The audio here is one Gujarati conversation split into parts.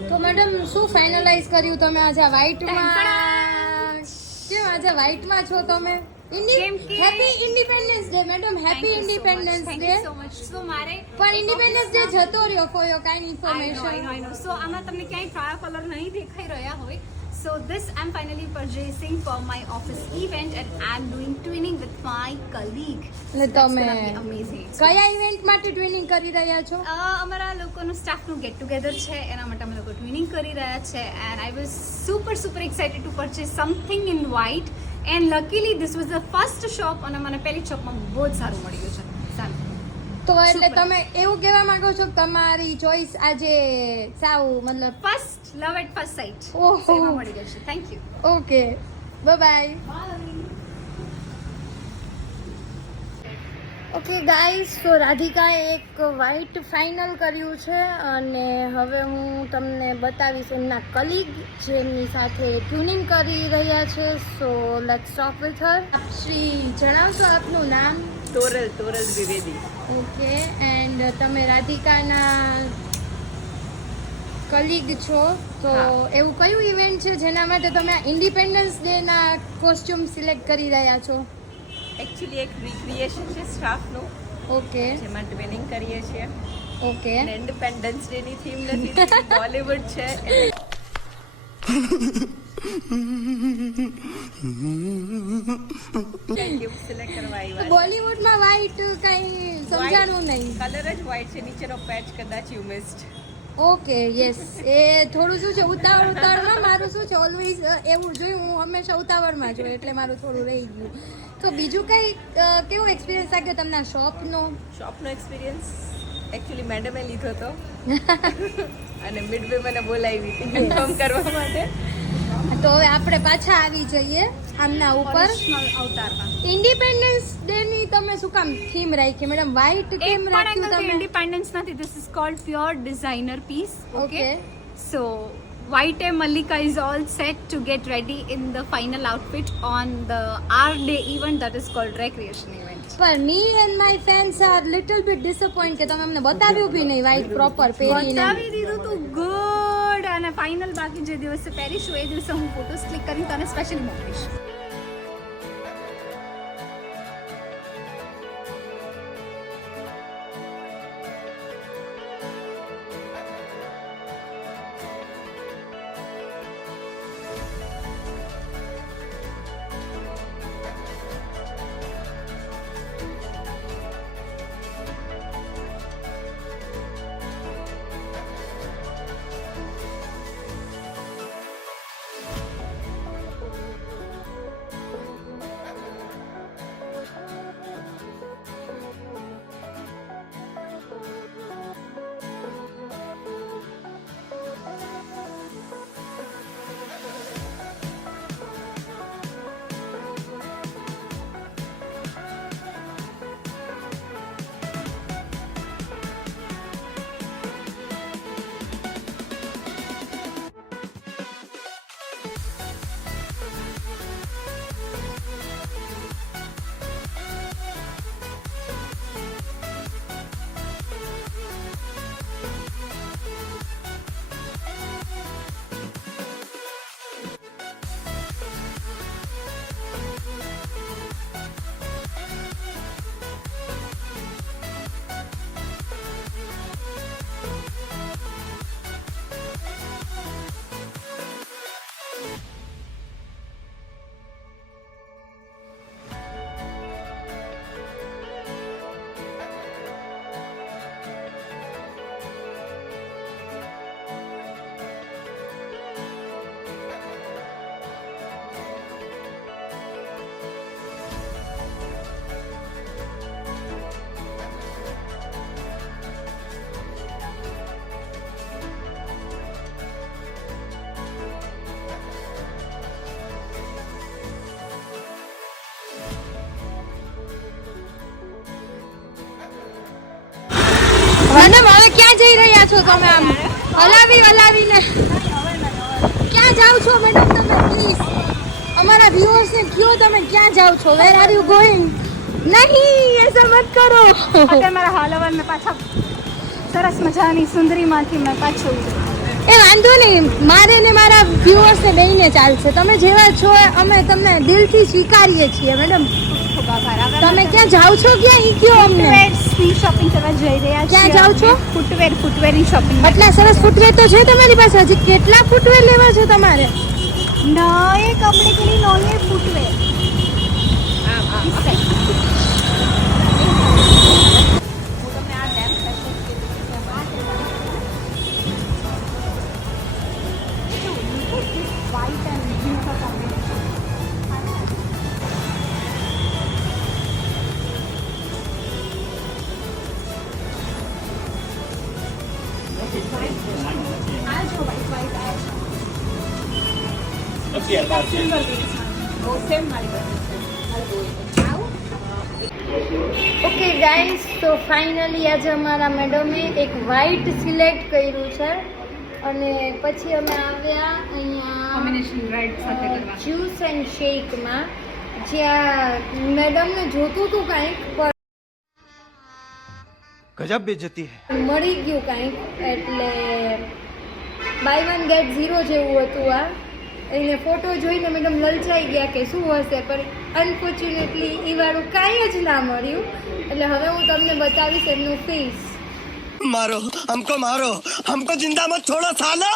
તો મેડમ શું ફાઇનલાઇઝ કર્યું તમે આજે વ્હાઇટમાં? કેમ આજે વ્હાઇટમાં છો તમે? Happy independence day madam, happy independence day. So much. So મારે પણ ઇન્ડિપેન્ડન્સ ડે જતો રહ્યો for your kind I information. know. So આમાં તમને ક્યાંય કાળા કલર નહીં દેખાઈ રહ્યા હોય. So this I'm finally purchasing for my office event and I'm doing twinning with my colleague. એટલે So that's તમે gonna be amazing. કયા ઇવેન્ટ માટે ટ્રેનિંગ કરી રહ્યા છો? અમારા લોકોનું સ્ટાફનું ગેટ ટુગેધર છે, એના માટે અમે લોકો ટ્વિનિંગ કરી રહ્યા છે and I was super excited to purchase something in white and luckily this was the first shop અને મને પહેલી શોપમાં બહુ જ સારું મળી ગયું છે. સારું. તો એટલે Super. તમે એવું કહેવા માંગો છો કે તમારી ચોઈસ આજે સાવ મતલબ first love at first sight ઓહો. એમાં મળી ગયું છે. Thank you. Okay bye. Okay guys, તો રાધિકાએ એક વ્હાઇટ ફાઇનલ કર્યું છે અને હવે હું તમને બતાવીશ એમના કલીગ જેમની સાથે ટ્યુનિંગ કરી રહ્યા છે. So let's talk with her. આપ શ્રી જણાવશો આપનું નામ? તોરલ દ્વિવેદી. ઓકે, એન્ડ તમે રાધિકાના કલીગ છો, તો હા. એવું કયું ઇવેન્ટ છે જેના માટે તમે ઇન્ડિપેન્ડન્સ ડેના કોસ્ચ્યુમ સિલેક્ટ કરી રહ્યા છો? એકચ્યુઅલી એક રિક્રિએશન છે સ્ટાફનું, ઓકે જેમાં ટ્રેનિંગ કરીએ છીએ. ઓકે અને ઇન્ડિપેન્ડન્સ ડે ની થીમ નથી, બોલિવૂડ છે એટલે સિલેક્ટ કરવા આવ્યા. બોલિવૂડમાં વ્હાઇટ કઈ સમજાણું નહીં. કલર જ વ્હાઈટ છે, નીચેનો પેચ કદાચ યુ મિસ્ડ. ઓકે યસ, એ થોડું શું છે ઉતાવળમાં મારું શું છે ઓલવેઝ એવું જોયું, હું હંમેશા ઉતાવળમાં જોઉં એટલે મારું થોડું રહી ગયું. તો બીજું કઈ કેવો એક્સપિરિયન્સ લાગ્યો તમને શોપનો? શોપનો એક્સપિરિયન્સ એકચ્યુઅલી મેડમે લીધો હતો અને મિડવે મને બોલાવી હતી કન્ફર્મ કરવા માટે. તો હવે આપણે પાછા આવી જઈએ આમના ઉપર. ઓરિજિનલ અવતારમાં ઇન્ડિપેન્ડન્સ ડે ની તમે શું કામ થીમ રાખી મેડમ? વ્હાઇટ એક કેમ પણ રાખ્યું એંગલ તમે? ઇન્ડિપેન્ડન્સ નથી. This is called pure designer piece. Okay. So white and Malika is all set to get ready in the final outfit on the our day event that is called recreation event. પણ me and my fans are little bit disappoint કે તમે અમને બતાવ્યું બી નહીં વ્હાઇટ પ્રોપર પહેરીને. બતાવી દીધું તું ગુડ, અને ફાઇનલ બાકી જે દિવસે પહેરીશું એ દિવસે હું ફોટોસ ક્લિક કરીને તને સ્પેશિયલી મોકલીશ. મેડમ હવે ક્યાં જઈ રહ્યા છો તમે? આમ હલાવીને ક્યાં જાવ છો મેડમ તમે? પ્લીઝ અમારા વ્યુઅર્સ ને કયો તમે ક્યાં જાવ છો? Where are you going? નહીં એસા મત કરો. અત્યારે મારા હાલવર મેં પાછા સરસ મજાની સુંદરીમાંથી મેં પાછું એ વાંધો નહીં, મારે ને મારા વ્યુઅર્સને બેયને ચાલશે. તમે જેવા છો અમે તમને દિલથી સ્વીકારીએ છીએ મેડમ. તમે ક્યાં જાઓ છો? ક્યાં ઈ કયો અમને? ફૂટવેરની શોપિંગ કરવા જઈ રહ્યા છીએ. ક્યાં જાઓ છો? ફૂટવેરની શોપિંગ. આટલા સરસ ફૂટવેર તો છે તમારી પાસે. હજી કેટલા ફૂટવેર લેવા છે તમારે? नए कपड़े के लिए नए फुटवेयर. ઓકે ગાઈસ, તો ફાઇનલી આજે અમારા મેડમે એક વ્હાઈટ સિલેક્ટ કર્યું છે અને પછી અમે આવ્યા અહીંયા કોમ્બિનેશન રેડ સાથે કરવા. જ્યુસ એન્ડ શેકમાં, જ્યાં મેડમને જોતું હતું કાંઈક પણ गजब बेइज्जती है. મળી ગયું કાંઈક, એટલે બાય વન ગેટ 0 જેવું હતું આ. એને ફોટો જોઈને મેડમ લલચાઈ ગયા કે શું હશે, પણ અનફોર્ચ્યુનેટલી એ વાળું કાંઈ જ ના મળ્યું. એટલે હવે હું તમને બતાવીશ એમનું ફેસ. मारो हमको जिंदा मत छोड़ो सालो.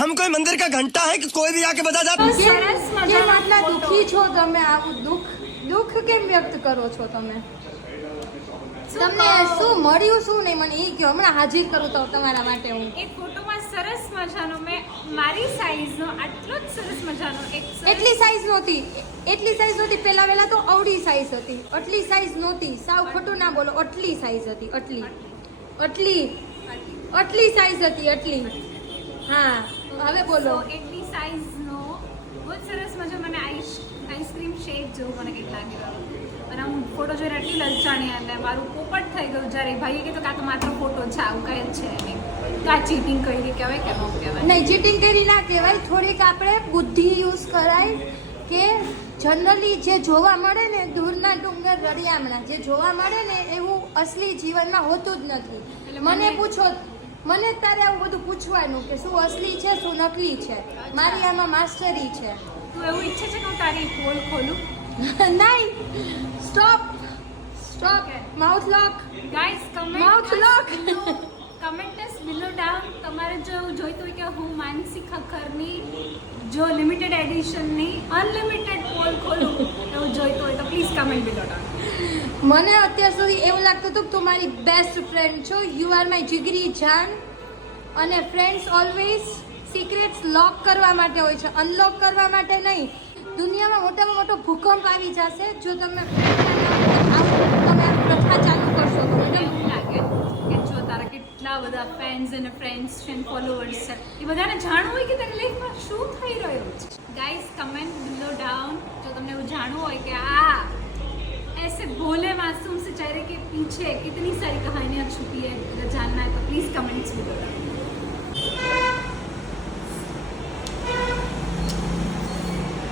हम कोई मंदिर का घंटा है कि कोई भी आके बता जाता. સરસ કેમ મજાનો આટલા photo. દુઃખી છો તમે? આવું દુઃખ કેમ વ્યક્ત કરો છો તમે? તમને શું મળ્યું શું નહીં મને એ કહો. હમણાં હાજર કરું તો તમારા માટે હું. એ ફોટોમાં સરસ મજાનો મેં મારી સાઈઝનો આટલો જ સરસ મજાનો એક એટલી સાઈઝ નહોતી, પહેલા તો અવળી સાઈઝ હતી. આટલી સાઈઝ નહોતી, સાવ ખોટું ના બોલો. આટલી સાઈઝ હતી, આટલી સાઈઝ હતી, આટલી. હા, હવે બોલો. એટલી સાઈઝનો બહુ જ સરસ મજા. મને આઈસ્ક્રીમ શેક જેવું મને કંઈક લાગી રહ્યું અને હું ફોટો જોઈને એટલી લલચાણી અને મારું પોપટ થઈ ગયું જ્યારે ભાઈએ કીધું કે આ તો માત્ર ફોટો છે, આવું કંઈ જ છે નહીં. તો આ ચીટિંગ કરી કહેવાય કે ન કહેવાય? નહીં, ચીટિંગ કરી ના કહેવાય. થોડીક આપણે બુદ્ધિ યુઝ કરાય કે જનરલી જે જોવા મળે ને દૂરના ડુંગર રળિયામણા, જે જોવા મળે ને એવું અસલી જીવનમાં હોતું જ નથી. મને પૂછો, મને તારે આવું બધું પૂછવાનું કે શું અસલી છે શું નકલી છે. મારી આમાં માસ્ટરી છે. તું એવું ઈચ્છે છે કે હું તારી પોલ ખોલું? નહીં, stop, mouth lock. Guys Mouth lock. Comment below down. તમારે જો એવું જોઈતું હોય કે હું માનસી ખક્કરની જો લિમિટેડ એડિશનની અનલિમિટેડ પોલ ખોલું એવું જોઈતું હોય તો પ્લીઝ કમેન્ટ બિલો ડાઉન. મને અત્યાર સુધી એવું લાગતું હતું કે તું મારી બેસ્ટ ફ્રેન્ડ છો. યુ આર માય જીગરી જાન. અને ફ્રેન્ડ્સ ઓલવેઝ સિક્રેટ્સ લોક કરવા માટે હોય છે, અનલોક કરવા માટે નહીં. દુનિયામાં મોટામાં મોટો ભૂકંપ આવી જશે જો તમે પ્રથા ચાલુ કરશો તો. મને એવું લાગે કે જો તારા કેટલા બધા ફેન્સ અને ફ્રેન્ડ્સ છે અને ફોલોઅર્સ છે એ બધાને જાણવું હોય કે તારી લાઈફમાં શું થઈ રહ્યું છે. ગાઈસ કમેન્ટ બિલો ડાઉન જો તમને એવું જાણવું હોય કે આ ऐसे भोले मासूम से चेहरे के पीछे कितनी सारी कहानियां छुपी है, अगर जानना है तो प्लीज कमेंट्स में बताओ.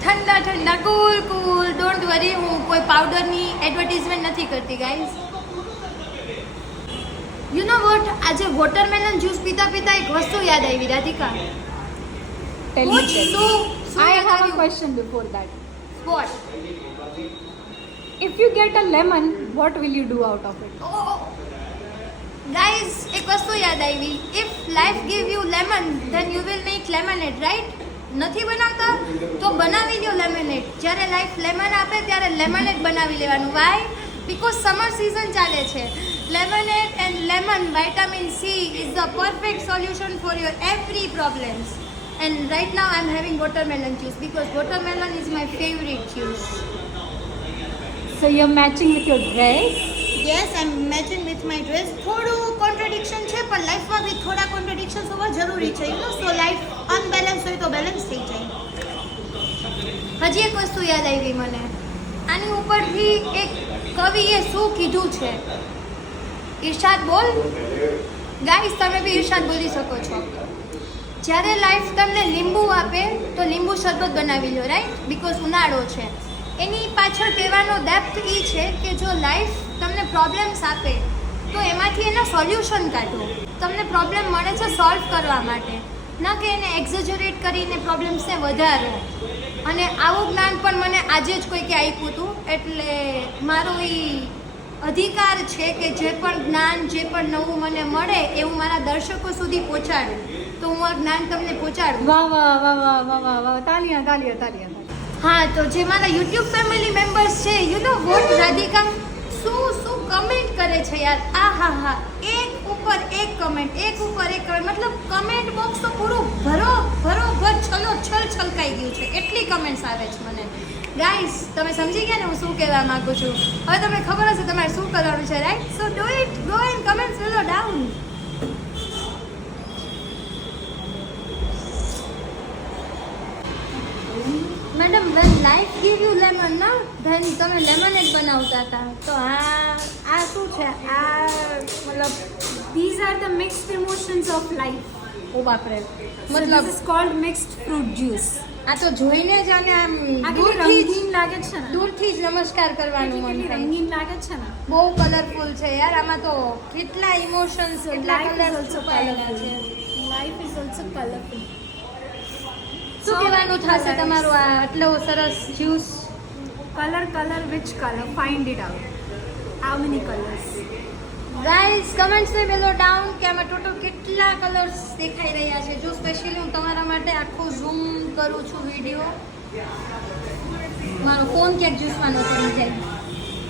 ઠંડા ઠંડા કુલ કુલ. ડોન્ટ વરી, હું કોઈ પાવડરની એડવર્ટાઇઝમેન્ટ નથી કરતી ગાઈઝ. યુ નો વોટ, આજે વોટરમેલન જ્યુસ પીતા પીતા એક વસ્તુ યાદ આવી Radhika. I have a question before that. What? If you get a lemon, what will you do out of it? Guys એક વસ્તુ યાદ આવી. If life give you lemon then you will make lemonade, right? નથી બનાવતા તો બનાવી લો લેમનેડ. જ્યારે લાઈફ લેમન આપે ત્યારે લેમનેડ બનાવી લેવાનું. વાય? બીકોઝ સમર સિઝન ચાલે છે. Lemonade and lemon vitamin C is the perfect solution for your every problems. And right now I'm having watermelon juice because watermelon is my favorite juice. So you're matching with your dress. Yes, I'm matching with my dress. થોડું કોન્ટ્રાડિક્શન છે પણ લાઈફમાં બી થોડા કોન્ટ્રાડિક્શન્સ હોવા જરૂરી છે. You know, so life unbalance હોય તો બેલેન્સ થઈ જાય. હજી એક વસ્તુ યાદ આવી મને. આની ઉપરથી એક કવિએ શું કીધું છે? ઈર્ષાદ બોલ. ગાઈસ તમે બી ઈર્ષાદ બોલી શકો છો. જ્યારે લાઈફ તમને લીંબુ આપે તો લીંબુ શરબત બનાવી લો, રાઈટ? બીકોઝ ઉનાળો છે. એની પાછળ કહેવાનો ડેપ્થ એ છે કે જો લાઈફ તમને પ્રોબ્લેમ્સ આપે તો એમાંથી એના સોલ્યુશન કાઢો. તમને પ્રોબ્લેમ મળે છે સોલ્વ કરવા માટે, ના કે એને એક્ઝેજરેટ કરીને પ્રોબ્લેમ્સને વધારો. અને આવું જ્ઞાન પણ મને આજે જ કોઈકે આપ્યું હતું, એટલે મારો એ અધિકાર છે કે જે પણ જ્ઞાન, જે પણ નવું મને મળે એ હું મારા દર્શકો સુધી પહોંચાડું. તો હું આ જ્ઞાન તમને પહોંચાડું. વાહ વાહ વાહ વાહ વાહ વાહ વાહ, તાલિયા તાલિયા તાલિયા. હા, તો જે મારા યુટ્યુબ ફેમિલી મેમ્બર્સ છે, યુ નો વોટ, રાધિકા શું કમેન્ટ કરે છે યાર. આ હા, એક ઉપર એક કમેન્ટ, એક ઉપર એક કમેન્ટ, મતલબ કમેન્ટ બોક્સ તો પૂરું ભરોભર છલકાઈ ગયું છે. એટલી કમેન્ટ્સ આવે છે મને. ગાઈસ, તમે સમજી ગયા ને હું શું કહેવા માંગુ છું. હવે તમને ખબર હશે તમારે શું કરવાનું છે, right? So do it, go and comments below down. Madam, when life give you lemon ના, ધેન તમે લેમનેડ બનાવતા હતા. તો આ શું છે? આ મતલબ These are the mixed emotions of life. ઓ બાપરે, So મતલબ this is called mixed fruit juice. આ તો જોઈને જ આને આમ આ કેટલી રંગીન લાગે છે ને, દૂરથી જ નમસ્કાર કરવાનું મન કેટલી થાય. રંગીન લાગે છે ને. બહુ કલરફુલ છે યાર. આમાં તો કેટલા ઇમોશન્સ, કેટલા Life is કલર્સ also છુપાયેલા છે. colorful. Life is also colorful. શું કહેવાનું થશે તમારું આ આટલો સરસ juice? Color, which color? Find it out. How many colors? Guys, comments ને બેલો ડાઉન કે આમાં ટોટલ કેટલા કલર્સ દેખાઈ રહ્યા છે. જો સ્પેશિયલી હું તમારા માટે આખો ઝૂમ કરું છું વિડીયો. મારો ફોન ક્યાંક જ્યુસમાં નહોતો જાય.